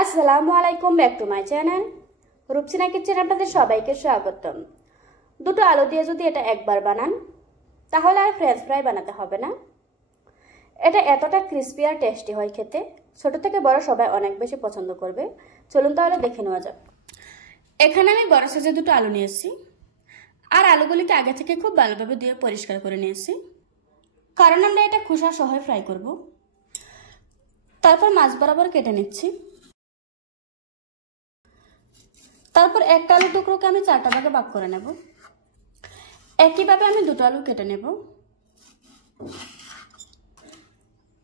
আসসালামু আলাইকুম, back to my channel Rupsina kitchen. আপনাদের সবাইকে স্বাগতম। দুটো আলু দিয়ে যদি এটা একবার বানান তাহলে আর ফ্রেঞ্চ ফ্রাই বানাতে হবে না। এটা এতটা ক্রিস্পি আর টেস্টি হয় খেতে, ছোট থেকে বড় সবাই অনেক বেশি পছন্দ করবে। চলুন তাহলে দেখে নেওয়া যাক। এখানে আমি বড় সাইজের দুটো আলু নিয়েছি আর আলুগুলিকে আগে থেকে খুব ভালোভাবে ধুয়ে পরিষ্কার করে নিয়েছি, কারণ আমরা এটা খোসা সহ ফ্রাই করব। তারপর মাছ বরাবর কেটে নিচ্ছি। তারপর একটা আলু টুকরোকে আমি 4টা ভাগে ভাগ করে নেব। একইভাবে আমি দুটো আলু কেটে নেব।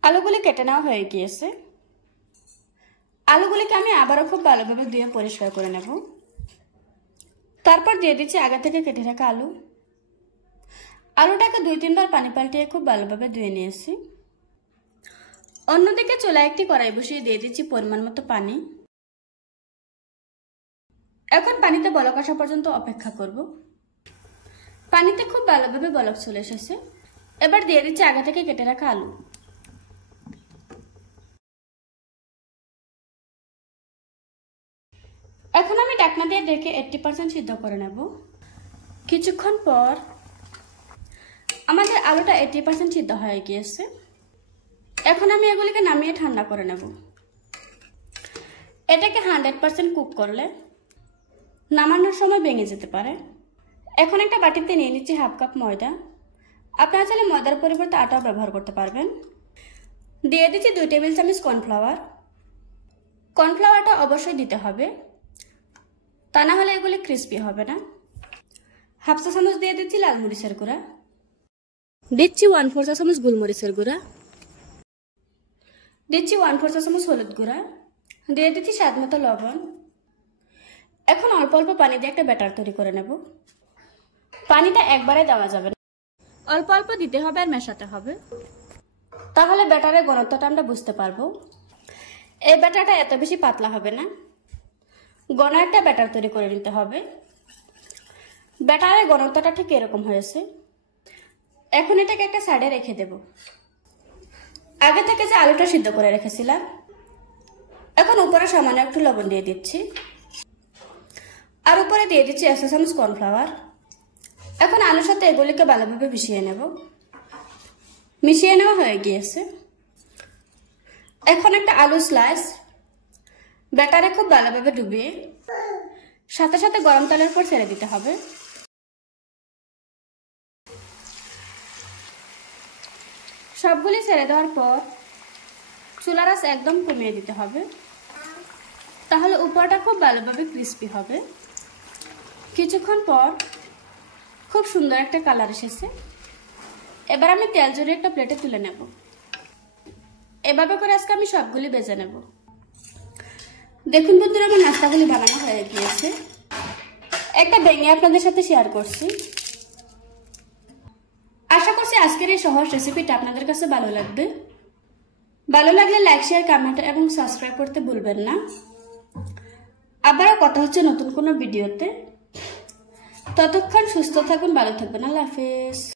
আলুগুলি কেটে নেওয়া হয়ে গিয়েছে। আলুগুলিকে আমি আবারও খুব ভালোভাবে ধুয়ে পরিষ্কার করে নেব। তারপর দিয়ে দিচ্ছি আগে থেকে কেটে রাখা আলু। আলুটাকে 2-3 বার পানি পাল্টিয়ে খুব ভালোভাবে ধুয়ে নিয়েছি। অন্যদিকে চুলায় একটি কড়াই বসিয়ে দিয়ে দিচ্ছি পরিমাণ মতো পানি। এখন পানিতে বলক আসা পর্যন্ত অপেক্ষা করব। পানিতে খুব ভালোভাবে বলক চলে এসেছে। এবার দিয়ে দিচ্ছি আগে থেকে কেটে রাখা আলু। এখন আমি ঢাকনা দিয়ে ঢেকে 80% সিদ্ধ করে নেব। কিছুক্ষণ পর আমাদের আলুটা 80% সিদ্ধ হয়ে গিয়েছে। এখন আমি এগুলিকে নামিয়ে ঠান্ডা করে নেব। এটাকে 100% কুক করলে নামানোর সময় ভেঙে যেতে পারে। এখন একটা বাটিতে নিয়ে নিচ্ছি 1/2 কাপ ময়দা। আপনারা চাইলে ময়দার পরিবর্তে আটাও ব্যবহার করতে পারবেন। দিয়ে দিচ্ছি 2 টেবিল চামচ কর্নফ্লাওয়ার। কর্নফ্লাওয়ারটা অবশ্যই দিতে হবে, তা না হলে এগুলি ক্রিস্পি হবে না। 1/2 চা চামচ দিয়ে দিচ্ছি লাল মরিচের গুঁড়া। দিচ্ছি 1/4 চা চামচ গোলমরিচের গুঁড়া। দিচ্ছি 1/4 চা চামচ হলুদ গুঁড়া। দিয়ে দিচ্ছি স্বাদ মতো লবণ। এখন অল্প অল্প পানি দিয়ে একটা ব্যাটার তৈরি করে নেব। পানিটা একবারে দেওয়া যাবে না, অল্প অল্প দিতে হবে আর মেশাতে হবে, তাহলে ব্যাটারের ঘনত্বটা আমরা বুঝতে পারবো। এই ব্যাটারটা এত বেশি পাতলা হবে না, ঘন একটা ব্যাটার তৈরি করে নিতে হবে। ব্যাটারের ঘনত্বটা ঠিক এরকম হয়েছে। এখন এটাকে একটা সাইডে রেখে দেব। আগে থেকে যে আলুটা সিদ্ধ করে রেখেছিলাম, এখন উপরে সামান্য একটু লবণ দিয়ে দিচ্ছি আর উপরে দিয়ে দিচ্ছি 1 চা চামচ কর্নফ্লাওয়ার। এখন আলুর সাথে এগুলিকে ভালোভাবে মিশিয়ে নেব। মিশিয়ে নেওয়া হয়ে গিয়েছে। এখন একটা আলু স্লাইস ব্যাটারে খুব ভালোভাবে ডুবিয়ে সাথে সাথে গরম তেলের উপর ছেড়ে দিতে হবে। সবগুলি ছেড়ে দেওয়ার পর চুলার আঁচ একদম কমিয়ে দিতে হবে, তাহলে উপরটা খুব ভালোভাবে ক্রিস্পি হবে। কিছুক্ষণ পর খুব সুন্দর একটা কালার এসেছে। এবার আমি তেল ঝরিয়ে একটা প্লেটে তুলে নেব। এভাবে করে আজকে আমি সবগুলি ভেজে নেব। দেখুন বন্ধুরা, আমার নাস্তাগুলি বানানো হয়ে গিয়েছে। একটা ভেঙে আপনাদের সাথে শেয়ার করছি। আশা করছি আজকের এই সহজ রেসিপিটা আপনাদের কাছে ভালো লাগবে। ভালো লাগলে লাইক, শেয়ার, কমেন্ট এবং সাবস্ক্রাইব করতে ভুলবেন না। আবারও কথা হচ্ছে নতুন কোনো ভিডিওতে। ততক্ষণ সুস্থ থাকুন, ভালো থাকবেন। আল্লাহ হাফেজ।